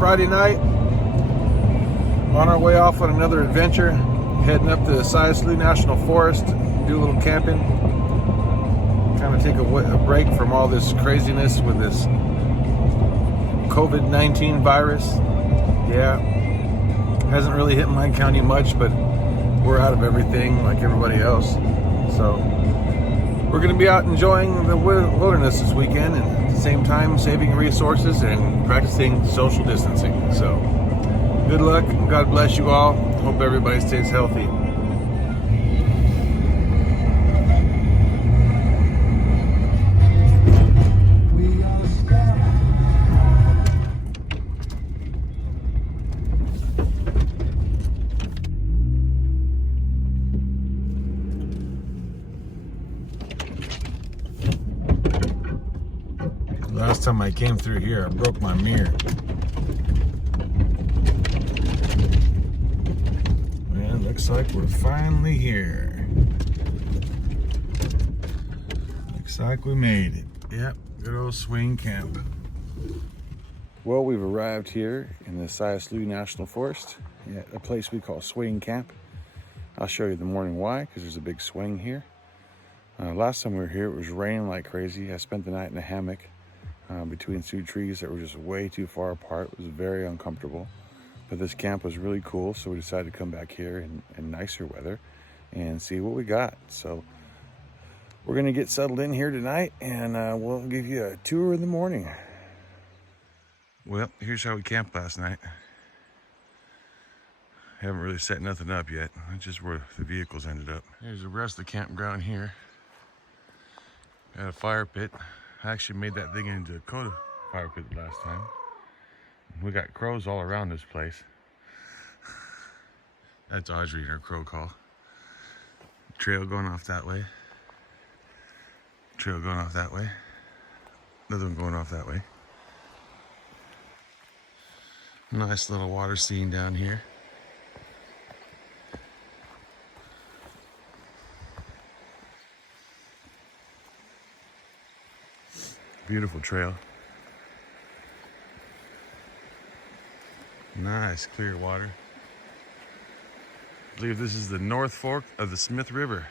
Friday night. On our way off on another adventure, heading up to the Siuslaw National Forest, do a little camping, kind of take a break from all this craziness with this COVID-19 virus. Yeah, hasn't really hit my county much, but we're out of everything like everybody else. So we're going to be out enjoying the wilderness this weekend, and at the same time saving resources and practicing social distancing. So good luck, and God bless you all. Hope everybody stays healthy. Last time I came through here, I broke my mirror. And looks like we're finally here. Looks like we made it. Yep, good old swing camp. Well, we've arrived here in the Siuslaw National Forest at a place we call Swing Camp. I'll show you in the morning why, because there's a big swing here. Last time we were here, it was raining like crazy. I spent the night in a hammock between two trees that were just way too far apart. It was very uncomfortable. But this camp was really cool, so we decided to come back here in nicer weather and see what we got. So we're gonna get settled in here tonight, and we'll give you a tour in the morning. Well, here's how we camped last night. Haven't really set nothing up yet. That's just where the vehicles ended up. Here's the rest of the campground here. Got a fire pit. I actually made that thing into a Dakota fire pit last time. We got crows all around this place. That's Audrey and her crow call. Trail going off that way. Trail going off that way. Another one going off that way. Nice little water scene down here. Beautiful trail. Nice clear water. I believe this is the North Fork of the Smith River.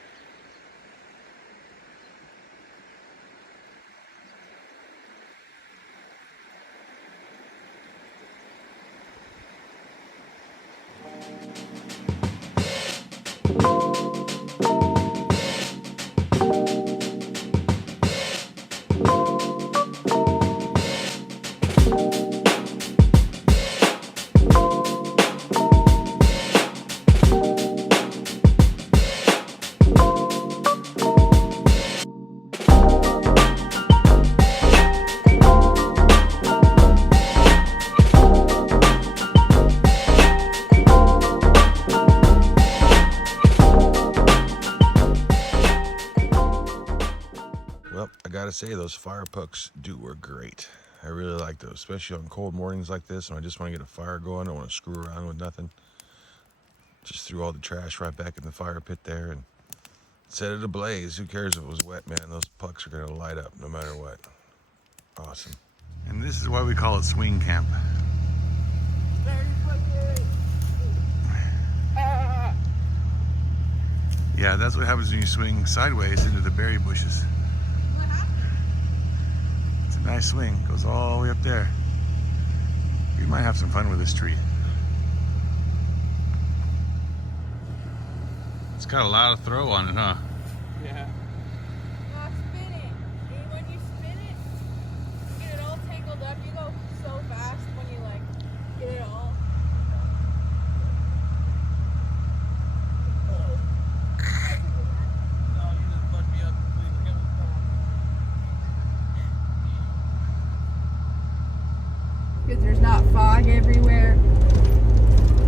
Well, I gotta say, those fire pucks do work great. I really like those, especially on cold mornings like this when I just want to get a fire going. I don't want to screw around with nothing. Just threw all the trash right back in the fire pit there and set it ablaze. Who cares if it was wet, man? Those pucks are gonna light up no matter what. Awesome. And this is why we call it Swing Camp. Yeah, that's what happens when you swing sideways into the berry bushes. It's a nice swing, goes all the way up there. We might have some fun with this tree. It's got a lot of throw on it, huh? Yeah. Now spin it. And when you spin it, you get it all tangled up. You go so fast when you like get it all. Because there's not fog everywhere.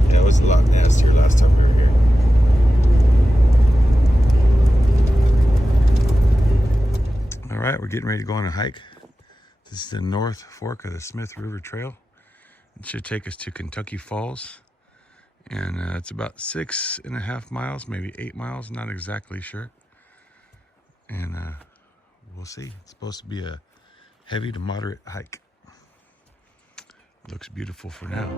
Yeah, it was a lot nastier last time we were here. All right, we're getting ready to go on a hike. This is the North Fork of the Smith River Trail. It should take us to Kentucky Falls. And it's about 6.5 miles, maybe 8 miles, not exactly sure. And we'll see. It's supposed to be a heavy to moderate hike. Looks beautiful for now.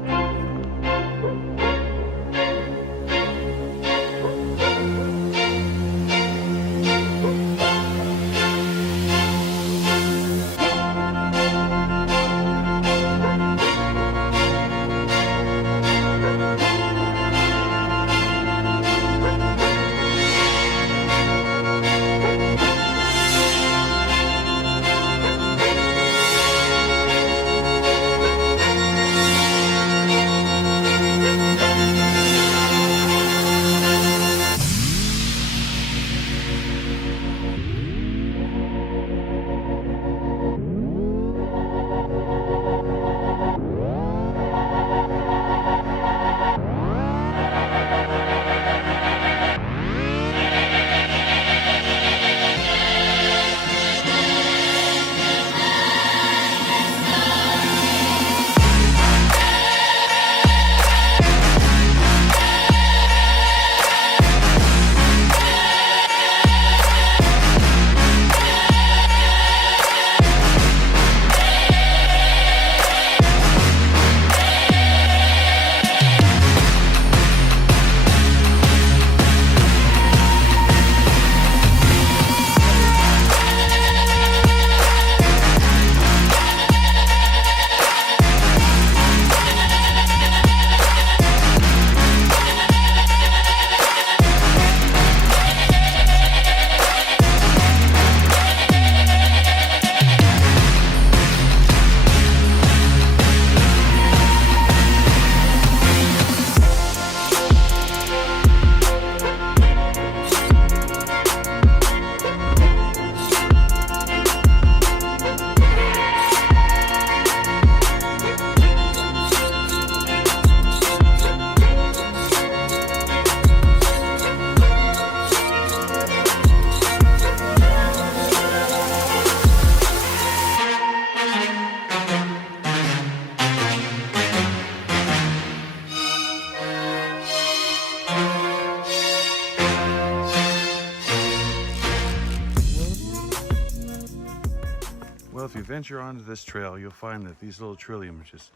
Well, if you venture onto this trail, you'll find that these little trilliums just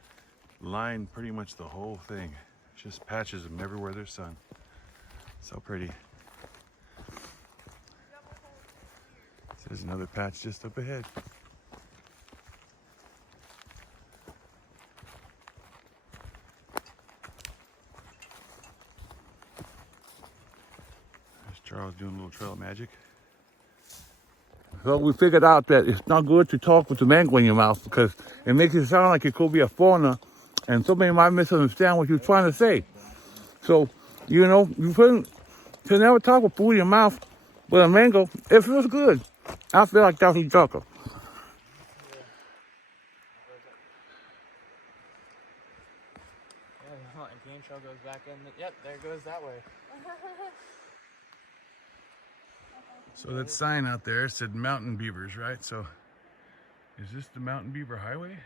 line pretty much the whole thing. Just patches them everywhere there's sun. So pretty. There's another patch just up ahead. There's Charles doing a little trail magic. So we figured out that it's not good to talk with the mango in your mouth because it makes it sound like it could be a foreigner and somebody might misunderstand what you're trying to say. So, you know, you should never talk with food in your mouth with a mango. It feels good. I feel like that's a talker. Yeah, and game trail goes back in. Yep, there it goes that way. So that sign out there said mountain beavers, right? So is this the mountain beaver highway?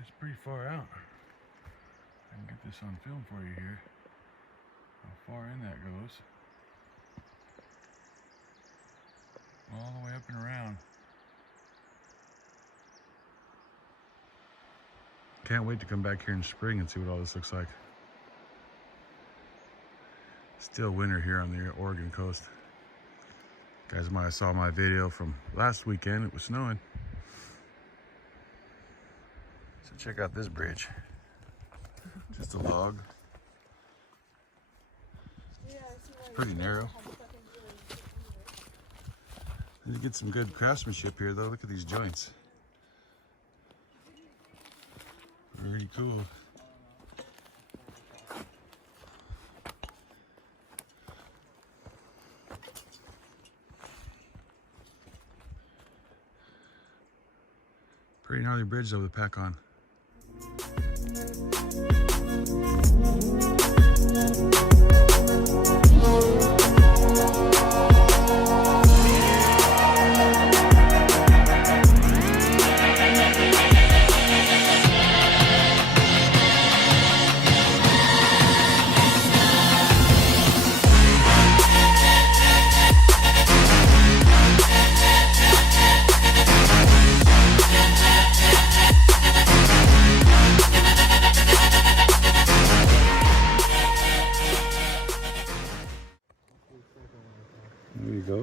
It's pretty far out. I can get this on film for you here. How far in that goes. All the way up and around. Can't wait to come back here in spring and see what all this looks like. Still winter here on the Oregon coast. You guys might have saw my video from last weekend. It was snowing. So check out this bridge. Just a log. It's pretty narrow. You get some good craftsmanship here though. Look at these joints. Pretty cool. Pretty gnarly bridge though to pack on.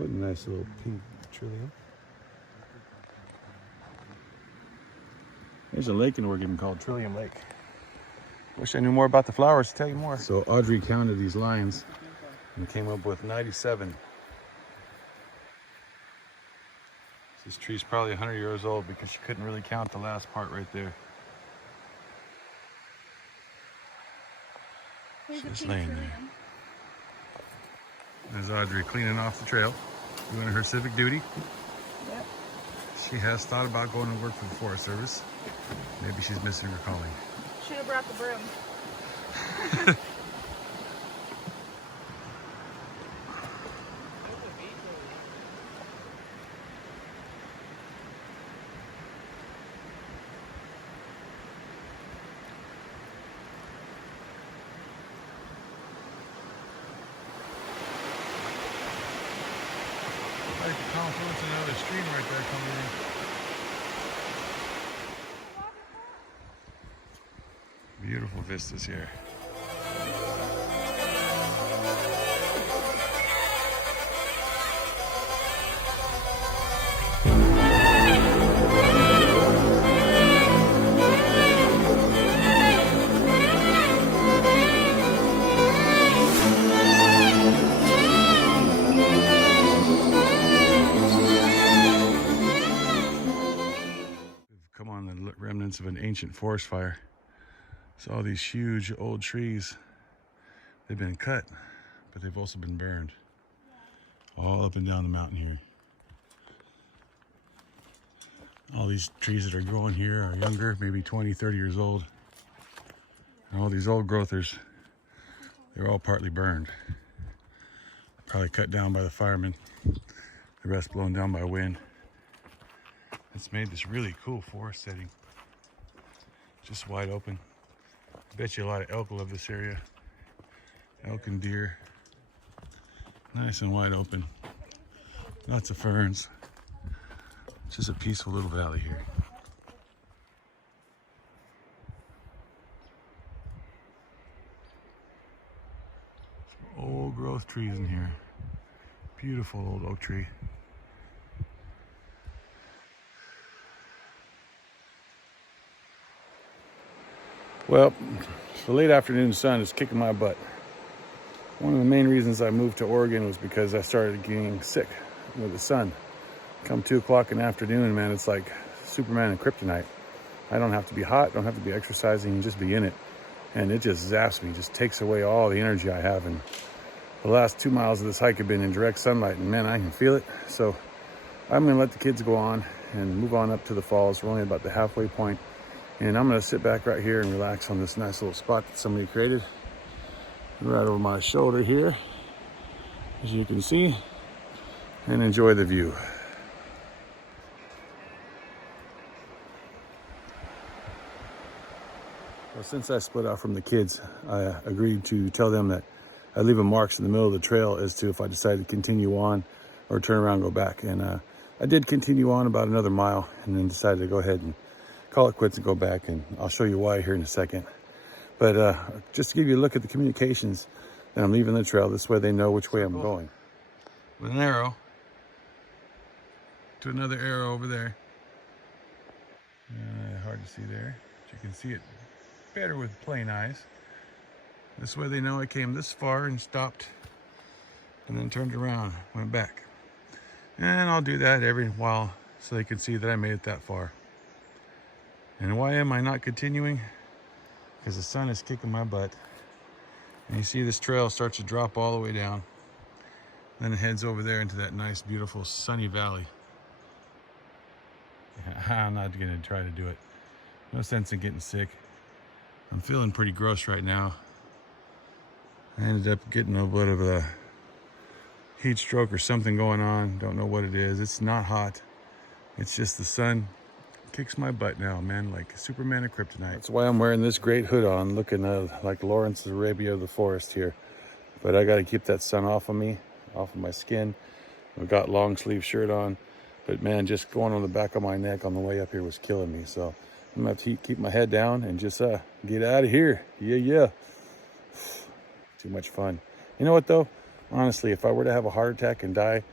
What a nice little pink trillium. There's a lake in Oregon called Trillium Lake. Wish I knew more about the flowers to tell you more. So Audrey counted these lines and came up with 97. This tree's probably 100 years old because she couldn't really count the last part right there. Just laying there. There's Audrey cleaning off the trail, doing her civic duty. Yep. She has thought about going to work for the Forest Service. Maybe she's missing her calling. Should have brought the broom. Like the confluence of another stream right there coming in. Beautiful vistas here. Come on the remnants of an ancient forest fire. So all these huge old trees, they've been cut, but they've also been burned. All up and down the mountain here. All these trees that are growing here are younger, maybe 20, 30 years old. And all these old growthers, they're all partly burned. Probably cut down by the firemen, the rest blown down by wind. It's made this really cool forest setting. Just wide open. I bet you a lot of elk love this area. Elk and deer. Nice and wide open. Lots of ferns. Just a peaceful little valley here. Some old growth trees in here. Beautiful old oak tree. Well, the late afternoon sun is kicking my butt. One of the main reasons I moved to Oregon was because I started getting sick with the sun. Come 2 o'clock in the afternoon, man, it's like Superman and kryptonite. I don't have to be hot, don't have to be exercising, just be in it. And it just zaps me, just takes away all the energy I have. And the last 2 miles of this hike have been in direct sunlight, and man, I can feel it. So I'm gonna let the kids go on and move on up to the falls. We're only about the halfway point. And I'm gonna sit back right here and relax on this nice little spot that somebody created. Right over my shoulder here, as you can see, and enjoy the view. Well, since I split out from the kids, I agreed to tell them that I'd leave marks in the middle of the trail as to if I decided to continue on or turn around and go back. And I did continue on about another mile and then decided to go ahead and call it quits and go back, and I'll show you why here in a second. But just to give you a look at the communications that I'm leaving the trail, this way they know which way I'm going. With an arrow to another arrow over there. Hard to see there, but you can see it better with plain eyes. This way they know I came this far and stopped and then turned around, went back. And I'll do that every while so they can see that I made it that far. And why am I not continuing? Because the sun is kicking my butt. And you see this trail starts to drop all the way down. Then it heads over there into that nice, beautiful, sunny valley. I'm not gonna try to do it. No sense in getting sick. I'm feeling pretty gross right now. I ended up getting a bit of a heat stroke or something going on. Don't know what it is. It's not hot. It's just the sun kicks my butt now, man, like Superman and kryptonite. That's why I'm wearing this great hood on, looking like Lawrence Arabia of the forest here. But I got to keep that sun off of me, off of my skin. I've got long sleeve shirt on, but man, just going on the back of my neck on the way up here was killing me. So I'm gonna have to keep my head down and just get out of here. Yeah. Too much fun. You know what though? Honestly, if I were to have a heart attack and die,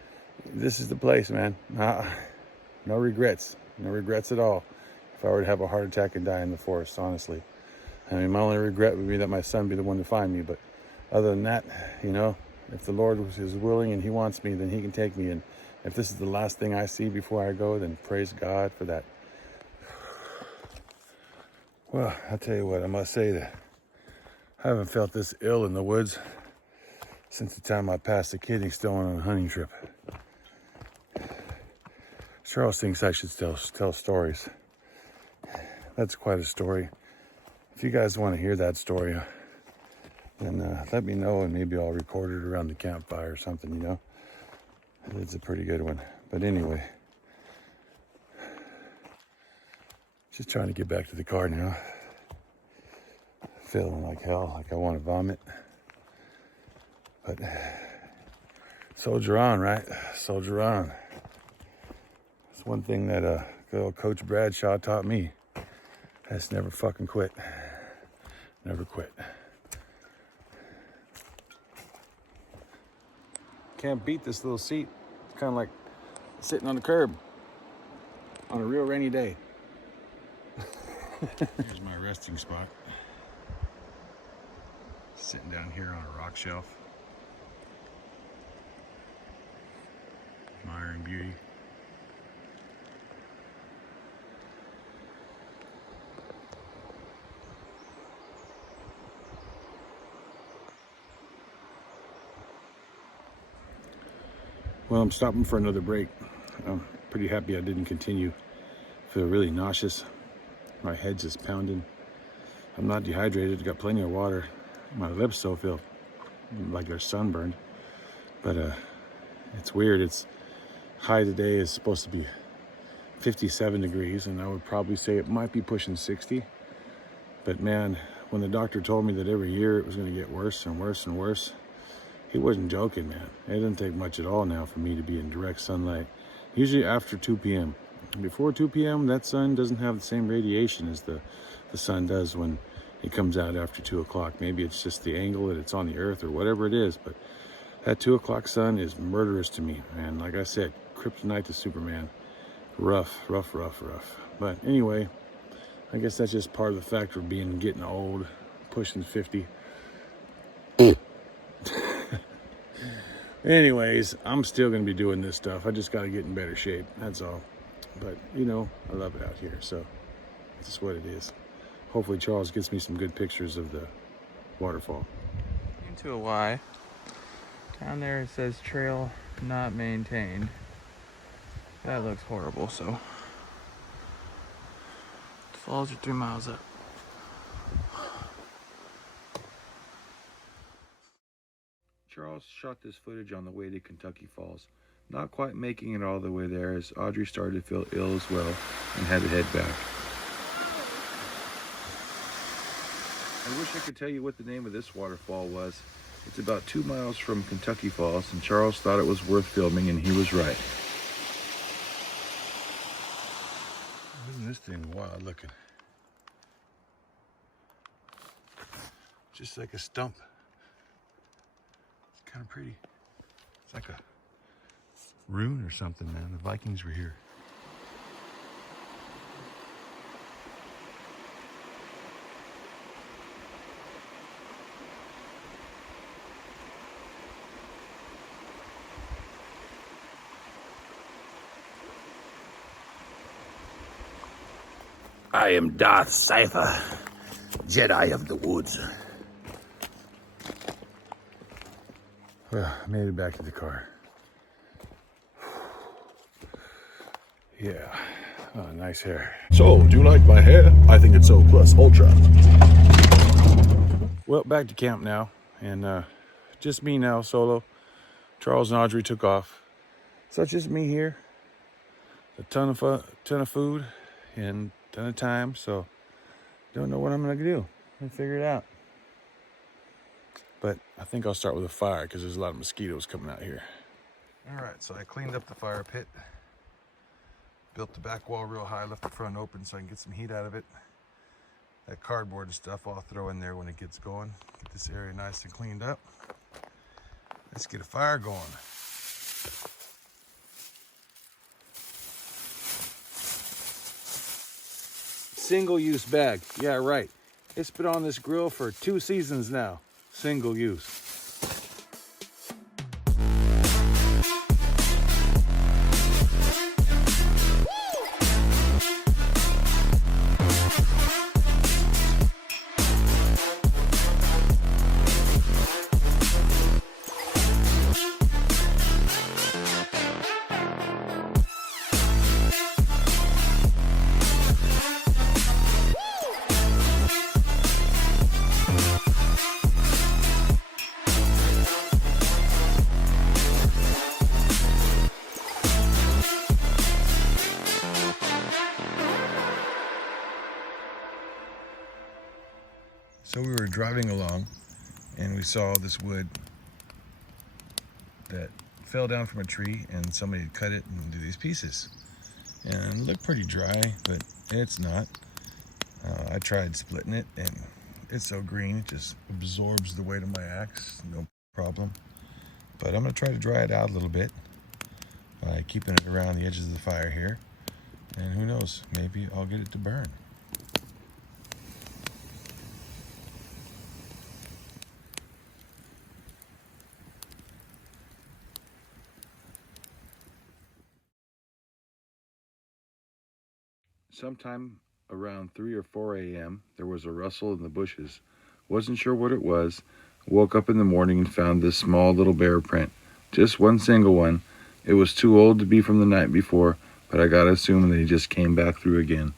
this is the place, man. No regrets. No regrets at all. If I were to have a heart attack and die in the forest, honestly. I mean, my only regret would be that my son be the one to find me. But other than that, you know, if the Lord is willing and he wants me, then he can take me. And if this is the last thing I see before I go, then praise God for that. Well, I'll tell you what, I must say that I haven't felt this ill in the woods since the time I passed the kidney stone on a hunting trip. Charles thinks I should tell stories. That's quite a story. If you guys want to hear that story, then let me know and maybe I'll record it around the campfire or something, you know. It's a pretty good one. But anyway, just trying to get back to the car now. Feeling like hell, like I want to vomit. But soldier on, right? Soldier on. It's one thing that good old Coach Bradshaw taught me. That's never fucking quit. Never quit. Can't beat this little seat. It's kind of like sitting on the curb on a real rainy day. Here's my resting spot. Sitting down here on a rock shelf. Admiring beauty. Well, I'm stopping for another break. I'm pretty happy I didn't continue. I feel really nauseous. My head's just pounding. I'm not dehydrated, got plenty of water. My lips still feel like they're sunburned. But it's weird. It's high today is supposed to be 57 degrees, and I would probably say it might be pushing 60. But man, when the doctor told me that every year it was going to get worse and worse and worse, he wasn't joking, man. It doesn't take much at all now for me to be in direct sunlight. Usually after 2 p.m. Before 2 p.m., that sun doesn't have the same radiation as the sun does when it comes out after 2 o'clock. Maybe it's just the angle that it's on the earth or whatever it is, but that 2 o'clock sun is murderous to me. And like I said, kryptonite to Superman. Rough, rough, rough, rough. But anyway, I guess that's just part of the factor of getting old, pushing 50. Anyways, I'm still going to be doing this stuff. I just got to get in better shape. That's all. But, you know, I love it out here. So, it's just what it is. Hopefully Charles gets me some good pictures of the waterfall. Into a Y. Down there it says trail not maintained. That looks horrible, so. The falls are 3 miles up. Charles shot this footage on the way to Kentucky Falls. Not quite making it all the way there as Audrey started to feel ill as well and had to head back. I wish I could tell you what the name of this waterfall was. It's about 2 miles from Kentucky Falls, and Charles thought it was worth filming, and he was right. Isn't this thing wild looking? Just like a stump. It's kind of pretty. It's like a rune or something, man. The Vikings were here. I am Darth Cypher, Jedi of the woods. Well, I made it back to the car. Yeah, oh, nice hair. So, do you like my hair? I think it's so plus ultra. Well, back to camp now, and just me now, solo. Charles and Audrey took off. So it's just me here. A ton of food, and ton of time, so don't know what I'm gonna do. I'll figure it out. But I think I'll start with a fire because there's a lot of mosquitoes coming out here. All right, so I cleaned up the fire pit, built the back wall real high, left the front open so I can get some heat out of it. That cardboard and stuff I'll throw in there when it gets going. Get this area nice and cleaned up. Let's get a fire going. Single-use bag. Yeah, right. It's been on this grill for 2 seasons now. Single use. So we were driving along and we saw this wood that fell down from a tree and somebody had cut it into these pieces. And it looked pretty dry, but it's not. I tried splitting it and it's so green, it just absorbs the weight of my axe, no problem. But I'm gonna try to dry it out a little bit by keeping it around the edges of the fire here. And who knows, maybe I'll get it to burn. Sometime around 3 or 4 a.m., there was a rustle in the bushes. Wasn't sure what it was. Woke up in the morning and found this small little bear print. Just one single one. It was too old to be from the night before, but I gotta assume that he just came back through again.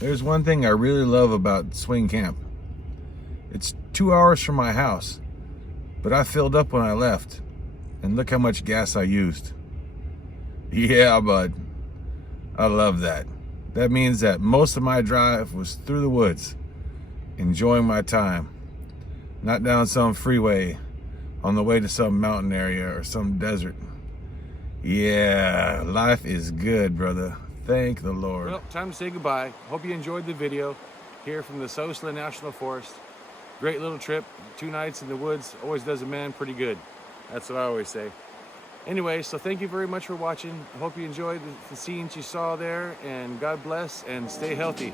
There's one thing I really love about Swing Camp. It's 2 hours from my house, but I filled up when I left, and look how much gas I used. Yeah, bud, I love that. That means that most of my drive was through the woods, enjoying my time, not down some freeway on the way to some mountain area or some desert. Yeah, life is good, brother. Thank the Lord. Well, time to say goodbye. Hope you enjoyed the video here from the Siuslaw National Forest. Great little trip. 2 nights in the woods always does a man pretty good. That's what I always say. Anyway, so thank you very much for watching. I hope you enjoyed the scenes you saw there, and God bless and stay healthy.